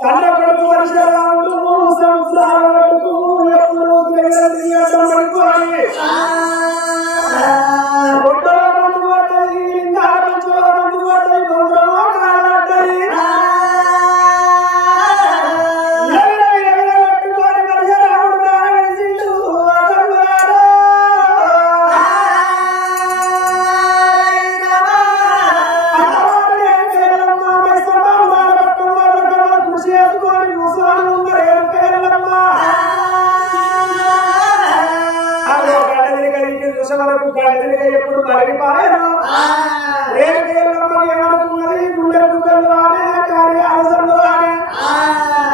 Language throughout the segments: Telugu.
కన్న కొడుకు వర్షాలు సంసార కొడుకు ఎప్పుడు పడిపోయి ఎప్పుడు మరిగిపోయాను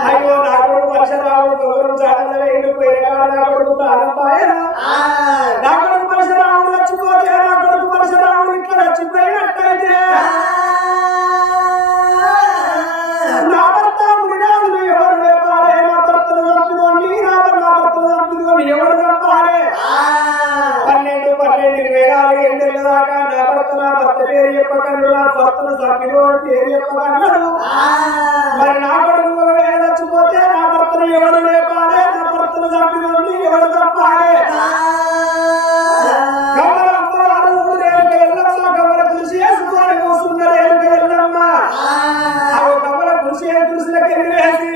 అయ్యో నా కొడుకు పరశురాముడు గౌరవం చాటల్లో వెళ్ళిపోయినా నా కొడుకు ప్రారంభాయనా నా కొడుకు పరశురాముడు చచ్చిపోతే నా కొడుకు పరశురాముడు ఇట్లా చచ్చిపోయినట్టయితే నా భర్త మునిరాజులు ఎవరు లేపాలే నా భర్తను చంపుకోండి నా భర్తను చంపుకొని ఎవరు చంపాలి 12 వేలాలు ఎండల దాకా నా భర్త పేరు చెప్పగలరు నా భర్తను చంపినో పేరు చెప్పగలరు మరి నా కొడుకు ఒకవేళ చచ్చిపోతే నా భర్తను ఎవరు లేపాలి నా భర్తను చంపినోని ఎవరు చంపాలి కమల కృషి చేసుకొని కూర్చున్నారు ఎల్లమ్మ కమల కృషి కృషిలకి వేసి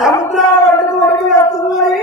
సముద్రం ఒడ్డుకు ఒడిగి వస్తున్నది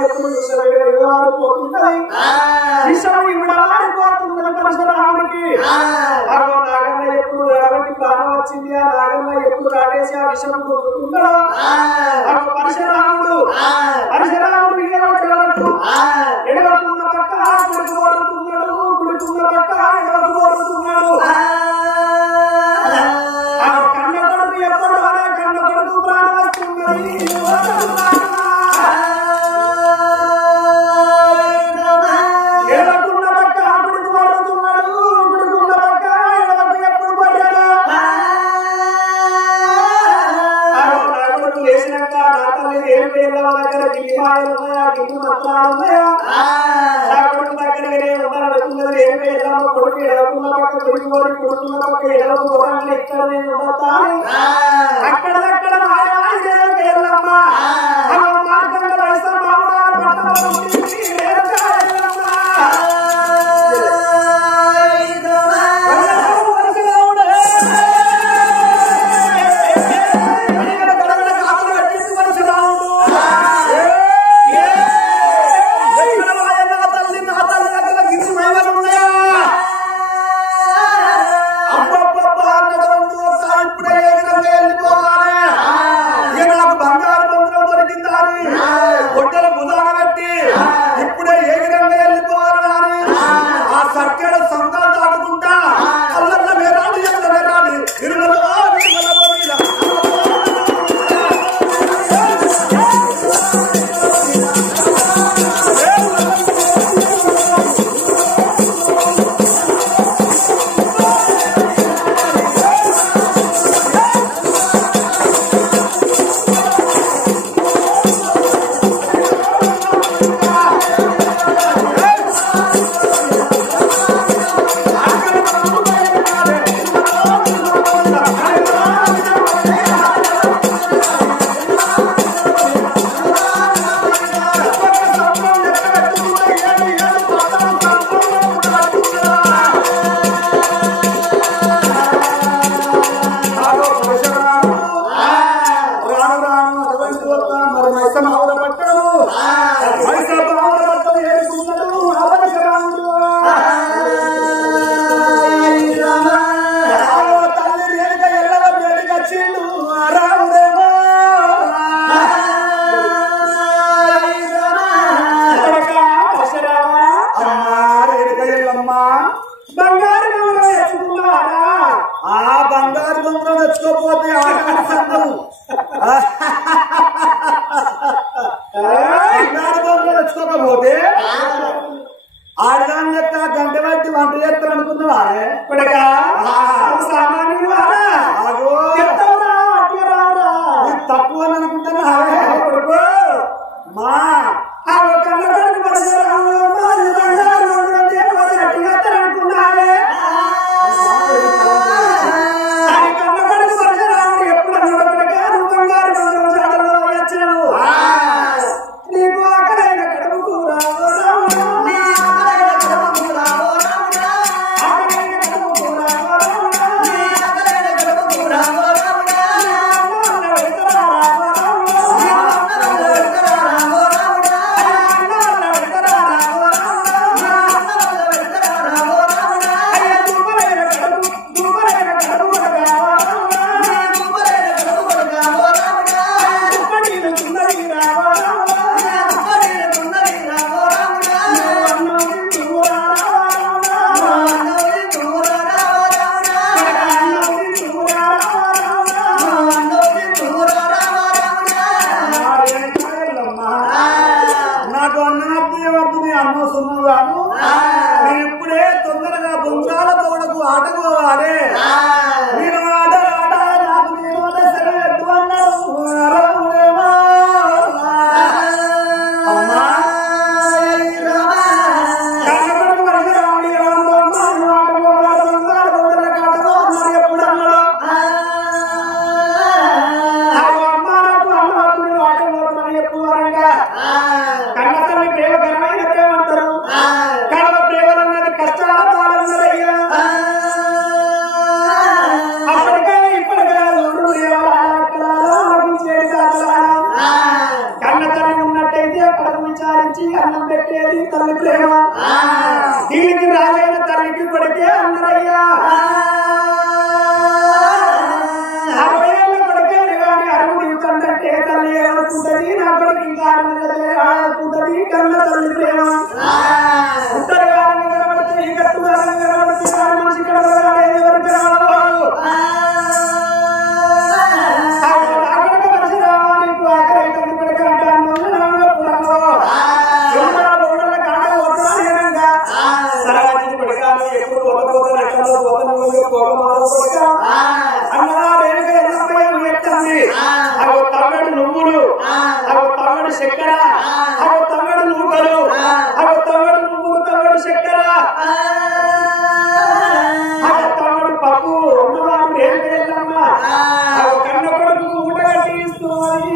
ఎప్పుడు పోతున్నది విషయం ఇవ్వడాడిపోతున్నది పరశురాముడికి నాగన్న ఎప్పుడు ఎడబట్టి ప్రాణం వచ్చింది ఆ నాగన్న ఎప్పుడు రాటేసి ఆ విషయం పోతున్నాడు పరశురాముడు ఎడవకున్న పక్క గుడికి పోతున్నాడు గుడికున్న పక్క ఎడవకు పోతున్నాడు కన్న కొడుకు ఎప్పుడు కన్న కొడుకు ప్రాణం వస్తున్నది ఎడవకున్న పక్క గుడికి పోతున్నాడు గుడికున్న పక్క ఎడవకు ఎప్పుడు పడ్డాడు లేచినాక నాటలు ఏడు వేల దగ్గర గిల్లిమాయలు ఉన్నాయా గిల్లు మంత్రాలు ఉన్నాయా కొడుకు దగ్గరనే ఉండాలనుకున్నది ఏడు వేల కొడుకు ఎడవకున్న పక్క గుడికి పోయి కొడుకున్న పక్క ఎడవకు పోవడానికి ఇక్కడ నేను ఉండతా అక్కడక్కడ వెళ్ళమ్మ మార్గంగా వయసు తెచ్చుకోకపోతే ఆడదాని యొక్క గంట బట్టి వంట చేస్తారు అనుకున్నావా సామాన్యుడు తక్కువ అని అనుకుంటున్నా మా విచారించి అన్నం పెట్టేది తల్లి ప్రేమ. దీనికి రాజైన తల్లికి కొడికే అన్నరయ్యా. 60 ఏళ్ళ కొడుకేది కానీ 60 కంటే తల్లి ఏమనుకుంటది, నా కొడుకు ఇంకా 6 నెలలే ఆడుకుంటది కన్న తల్లి ప్రేమ. ఉత్తరగాలని కనబడితే ఈ గట్టుగాలని కనబడితే మనిషి కనబడాలి ఎవరికి రావాలి. తమిళ నువ్వులు, తమిళ చక్కెర, తమిళ నూకలు, తమిళ నువ్వులు, తమిళ చక్కెర, తమిళ పప్పు ఉన్నవాళ్ళు రేపమ్మ కన్న కొడుకు ఊటగా తీసుకోవాలి.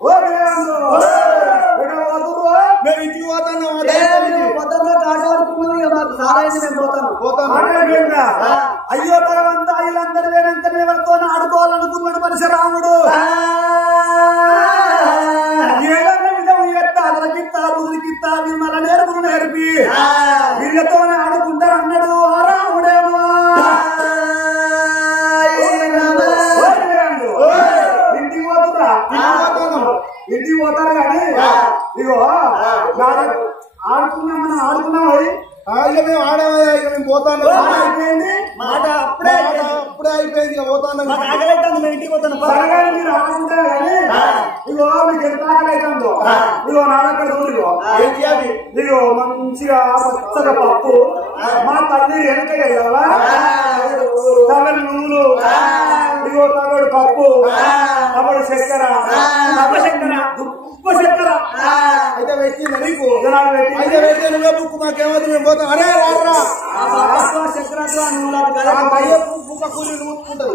What అయ్యో భగవంతా వీళ్ళందరూ వేరంతనే ఎవరితో ఆడుకోవాలనుకున్నాడు పరశురాముడు. ఏదన్నా విధం ఎత్తా అదలకిత్తా బుదిరికిత్తా విమల నేర్పులు నేర్పి వీళ్ళతోనే ఆడుకుంటారు అన్నాడు ఆ రాముడేమో. ఇంటికి పోతారు కానీ ఇగో ఆడుకున్నాం మనం ఆడుకున్నాం. అది మేము ఆడామయ్యా, ఇక మేము పోతాను. అయిపోయింది మాట అప్పుడే అయిపోయింది. ఇక పోతాను ఇంటికి పోతాను. మీరు ఆడుకుంటారు కానీ ఇగో మీకు ఎంత ఆకలి అవుతుందో ఇగో నాన్నక్కడ ఇగో ఇగో మంచిగా పచ్చగా పప్పు మా తల్లి వెనక కదా తగడు నూనెలు ఇగో తగడు పప్పు తగడు చక్కెర దుప్ప చక్కెర అయితే పెట్టింది నీకు అయితే పెట్టి నువ్వే బుక్కు మాకేమవుతుంది మేము పోతాం. అరే రారా చక్కెర బుక్క కూలి నూసుకుంటది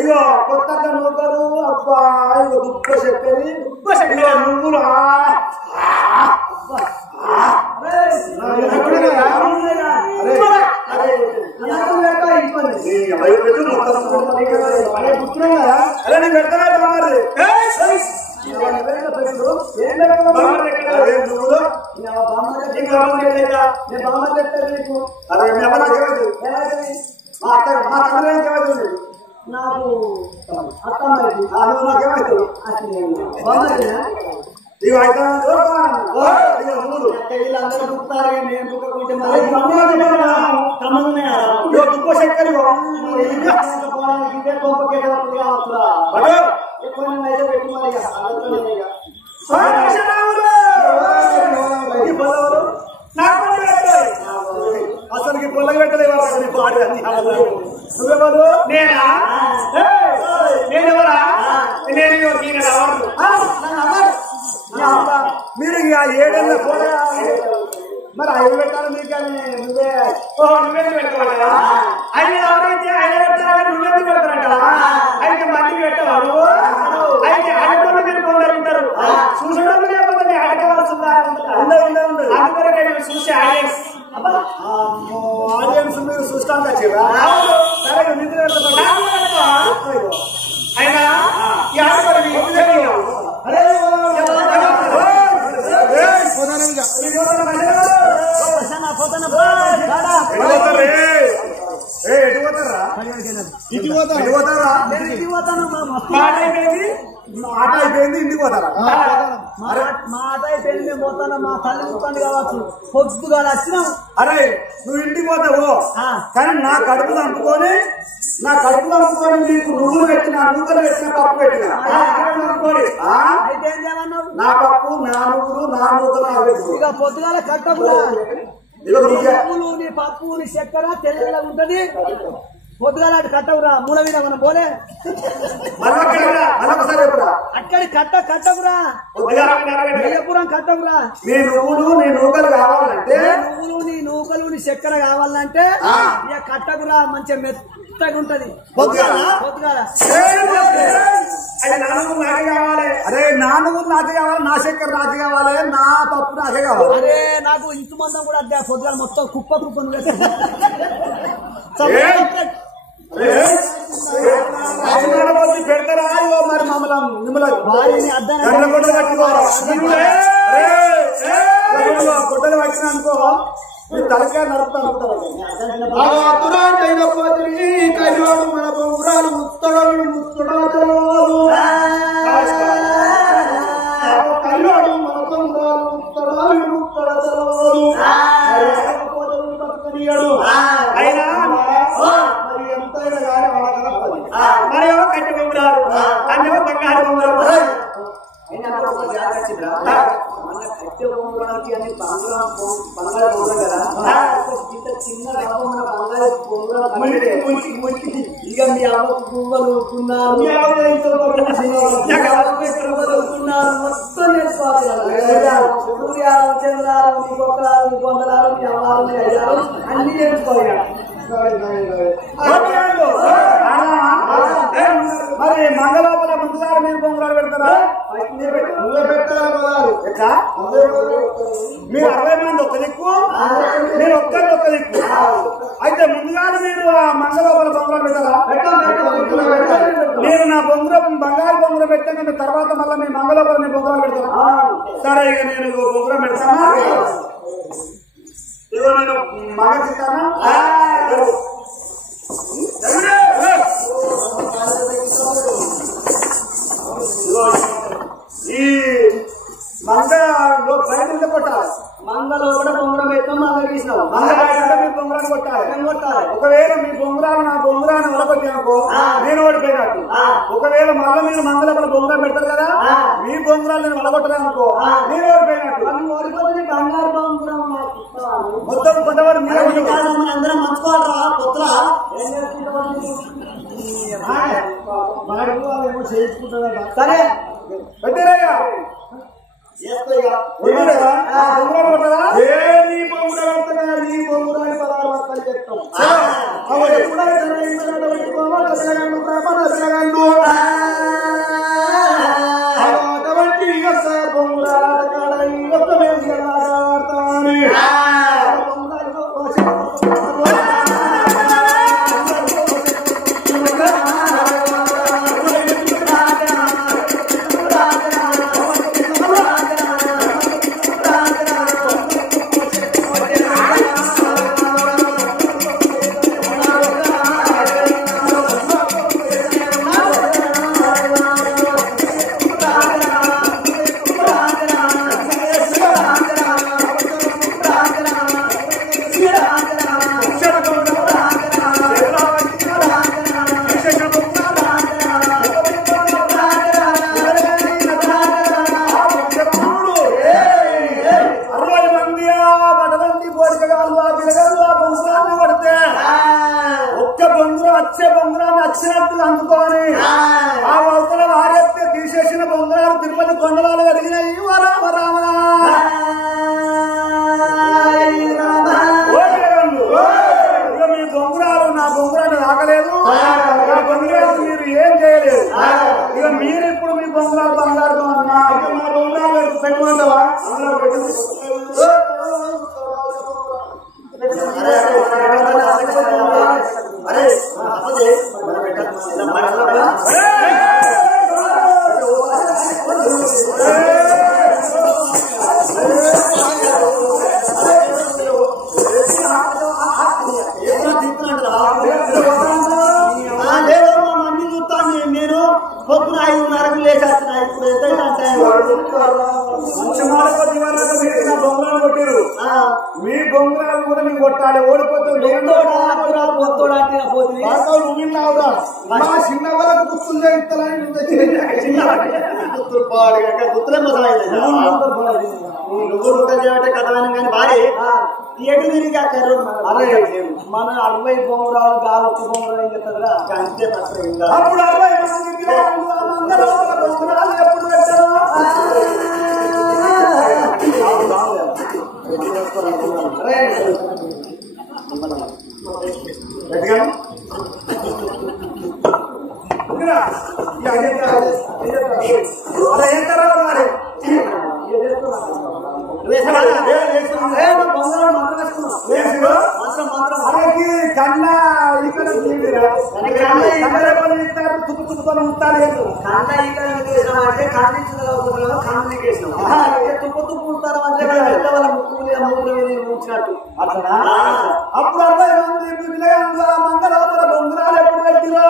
ఇగో కొత్తగా నూకలు అబ్బా ఇగో దుప్ప చెప్పేది నువ్వులు అరే నేను పెడతాను నాకు అర్థమైంది నాకేమవుతుంది వీళ్ళందరూ చూస్తారు నేను దుప్ప చక్కెర అయితే పెట్టి మరి అసలుకి పొల్లకి పెట్టలేవా నువ్వెవరు? నేనా? నేనెవరా? నేను మీరు ఇక ఏడేళ్ళ పోలే మరి 5 పెట్టాలి మీకు నువ్వే నువ్వెందుకు పెట్టుకోవాలా? 5 ఎవరైతే 5 పెట్టాలని నువ్వెందుకు పెడతానంట? అయితే మళ్ళీ పెట్టవాడు అయితే అడగలు మీరు కొందరు ఉంటారు చూసడం లేకపోతే అడగవలసిందా అందుకొరకే నేను చూసి ఆడియన్స్ మీరు చూస్తాను వచ్చేవా? సరే నిద్ర అయినా మాట అయిపోయింది ఇంటికి పోతారా? మాట అయిపోయింది మేము పోతాను మా తల్లి చూస్తాను కావచ్చు పొద్దుగా వచ్చినాం. అరే నువ్వు ఇంటికి పోతావు కానీ నా కడుపు చంపుకొని నీకు నువ్వులు పెట్టిన నూకలు పెట్టిన పప్పు పెట్టిన అయితే ఏం చేయమన్నావు? నా పప్పు నా నువ్వులు నా నూకలు ఇక పొద్దుగాల కట్టపులు నీ పప్పు నీ చక్కెర తెల్లగా ఉంటది. పొద్దుగాల అటు కట్టవురా మూల మీద మనం పోలే అక్కడి కట్టకురా వెయ్యపురం కట్టకురా. నీ నువ్వులు నీ నూకలు కావాలంటే నీ చక్కెర కావాలంటే ఇక కట్టకురా మంచిగా మెత్తగా ఉంటది పొద్దుగాల అది నాన్నకు నాకే కావాలి. అరే నా నువ్వు నాకే కావాలి, నా చక్కెర నాకే కావాలి, నా పప్పు నాకే కావాలి. అరే నాకు ఇంటి మందం కూడా అద్దె పొద్దున మొత్తం కుప్ప కుప్పను పెడతారా మరి మమ్మల్ని మిమ్మల్ని గుడ్డలు వచ్చిన అనుకో మీరు తలకాయ నడుపుతా కళ్యాణం మన బొమ్మరాలు ముత్తడాలు కళ్యాణం మన బొమ్మరాలు ముత్తడాలు అయినా మరి ఎంతైనా కానీ వాళ్ళ మరేమో కట్టె బొమ్మరాలు అన్నేమో బంగారు బొమ్మరాలు. ఇక మీ అవ్వకు పువ్వులు ఉన్నారు మొత్తం నేర్చుకోవాలి. సూర్యాలు చంద్రాలు మీ గొప్పలాలు మీ బొందలాలు మీ అమ్మాలు మీ అయ్యాలు అన్ని నేర్చుకోవాలి. మరి మంగళోపల ముందుగా మీరు బొంగరాలు పెడతారా? ఎట్లా మీరు 60 మంది ఒక్క దిక్కు, మీరు ఒక్కరిని ఒక్క దిక్కు. అయితే ముందుగా మీరు ఆ మంగళోపల బొంగరాలు పెడతారా? నేను నా బొంగరం బంగారు బొంగరం పెట్టాను, తర్వాత మళ్ళీ మీ మంగళోపల మీ బొంగరాలు పెడతారా? సరే ఇక నేను బొంగరం పెడతానా? ఇగో నేను మగ తింటానా? ఈ మంగళలో బయట కొట్టాలి. మంగళ కూడా బొంగరం పెట్టాం మంగళ గీసినావు మీ బొంగరాన్ని కొట్టాలి. ఒకవేళ మీ బొంగరాలు నా బొంగరాన్ని వలకొట్టానుకో నేను ఓడిపోయినట్టు. ఒకవేళ మళ్ళీ మీరు మంగళపల బొంగరం పెడతారు కదా, మీ బొంగరాలు నేను వలగొట్టలేనుకో నేను ఓడిపోయినట్టు. ఓడిపోతే బంగారు బొంగరం మొత్తం కొంతవారు మీరే అందరం మంచుకోవాలరా పొత్తుల సరే పెట్టిరయ్యా వచ్చినట్టుగా అందుకోని ఆ వలసల వారెత్తే తీసేసిన బొంగరాలు తిరుపతి కొండలాలు కలిగినాయి. ఇక మీ బొంగరాలు నా బొంగరాన్ని రాకలేదు, నా బొంగరాలు మీరు ఏం చేయలేదు. ఇక మీరు ఇప్పుడు మీ బొంగరాలు బంగారు అన్నా ఇక మా బొంగరాలు పెట్టమంటావా? నేను పొద్దున 5:30కు లేచేస్తున్నా. ఇప్పుడు బొంగరాలు కొట్టారు, మీ బొంగరాలు కూడా మీకు కొట్టాలి. ఓడిపోతే చిన్న వాళ్ళకు గుర్తులు చేయిస్తారని గుర్తులు పాడుగా గుర్తులే మొదలైంది. నువ్వు చేయబట్టే కథనం కానీ భారీ ఎటు తిరిగి అక్కడ మన 60 బొంగరాలు గాలొక్క బొంగరాలు ఏం చెప్తారా అంతే అప్పుడు 60 ఎప్పుడు పెట్టారు? కన్నా ఇక్కడ తుప్పు తుప్పుకొని ఉంటారు కన్నా ఇక్కడ అంటే తుప్పు తుప్పు ఉంటారు అంటే వాళ్ళ ముక్కు ఉంచినట్టు అట్లా అప్పుడు 60 మంది మంగళవారం బొంగురాలు ఎప్పుడు పెట్టిరో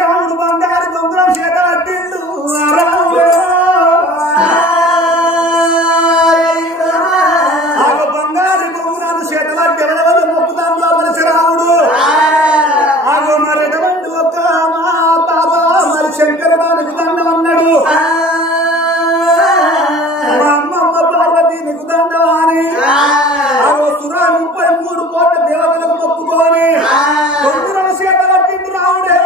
రాముడు బంగారు బొంగురం చేత పట్టిండు బంగారు బొంగురాలు చేత పట్టి ఎవరెవరు మొక్కుతాంలో పరశురాముడు ఆగో మరి ఎటువంటి ఒక మా తాత మరి శంకరబానికి దండం అన్నాడు మా అమ్మమ్మ పార్వతి నీకు దండం అని ఆగో 33 కోట్ల దేవతలకు మొక్కుకొని బొంగురం చేత పట్టిండు రాముడే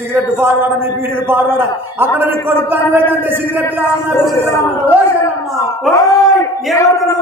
సిగరెట్ పాడవాడ నీ బీడీలు పాడవాడ అక్కడ నీ కొడుకు సిగరెట్ ఏమన్నా